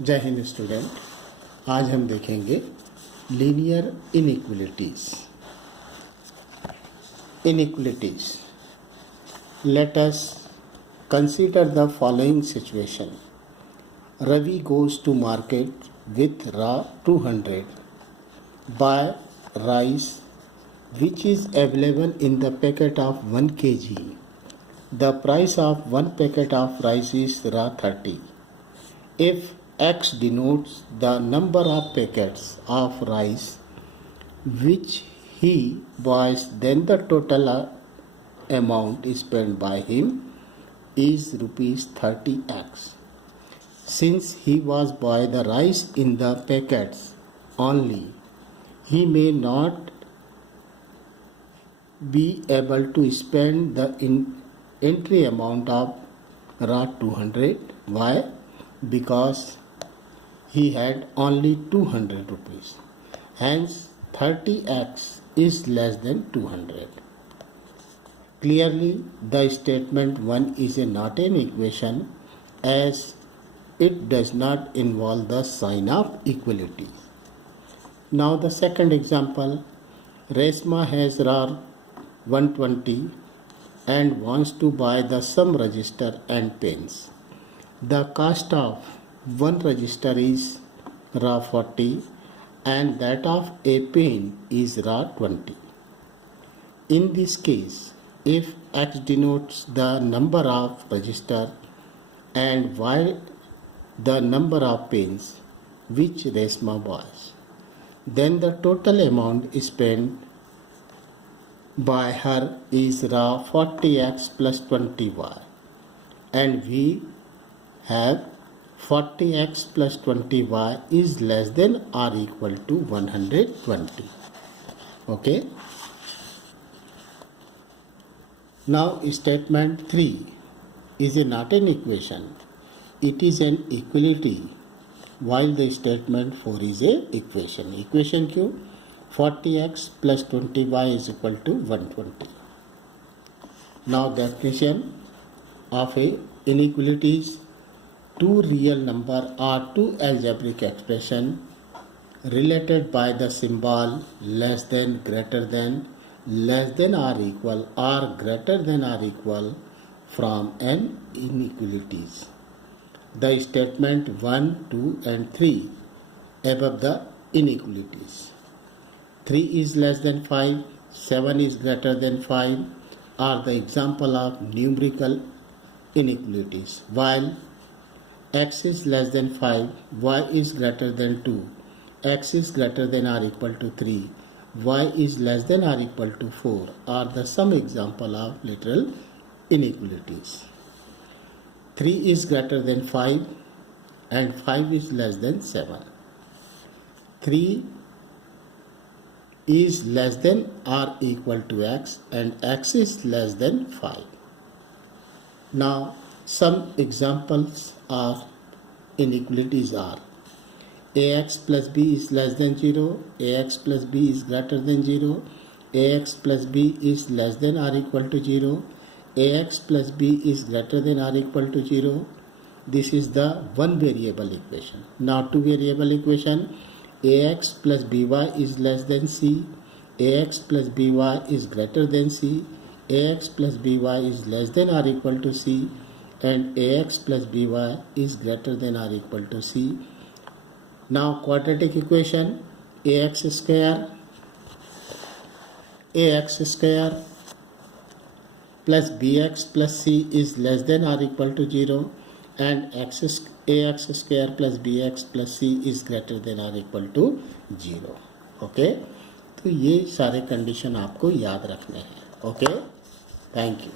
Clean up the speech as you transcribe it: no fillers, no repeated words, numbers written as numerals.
जय हिंद स्टूडेंट, आज हम देखेंगे linear inequalities. Let us consider the following situation. Ravi goes to market with raw 200, buy rice which is available in the packet of 1 kg. The price of one packet of rice is raw 30. If X denotes the number of packets of rice which he buys, then the total amount spent by him is rupees 30x. Since he was buy the rice in the packets only, he may not be able to spend the entry amount of raw 200. Why? Because he had only 200 rupees. Hence 30x is less than 200. Clearly, the statement 1 is not an equation, as it does not involve the sign of equality. Now the second example, Resma has raw 120 and wants to buy the sum register and pens. The cost of one register is raw 40 and that of a pen is raw 20. In this case, if X denotes the number of register and Y the number of pens which Resma buys, then the total amount spent by her is raw 40x plus 20y, and we have 40x plus 20y is less than or equal to 120. Okay. Now statement 3 is not an equation. It is an equality, while the statement 4 is a equation. Equation क्यों? 40x plus 20y is equal to 120. Now definition of a inequality is two real number or two algebraic expression related by the symbol less than, greater than, less than or equal, or greater than or equal from an inequalities. The statement 1, 2 and 3 above the inequalities. 3 is less than 5, 7 is greater than 5 are the example of numerical inequalities. While x is less than 5, y is greater than 2, x is greater than or equal to 3, y is less than or equal to 4 are the some example of literal inequalities. 3 is greater than 5 and 5 is less than 7. 3 is less than or equal to x and x is less than 5. Now some examples of inequalities are ax plus b is less than 0, ax plus b is greater than 0, ax plus b is less than or equal to 0, ax plus b is greater than or equal to 0. This is the one variable equation. Now two variable equation, ax plus by is less than c, ax plus by is greater than c, ax plus by is less than or equal to c, and ax plus by is greater than or equal to c. Now quadratic equation, ax square plus bx plus c is less than or equal to 0 and ax square plus bx plus c is greater than or equal to 0. Okay, तो ये सारे condition आपको याद रखने हैं. Okay, thank you.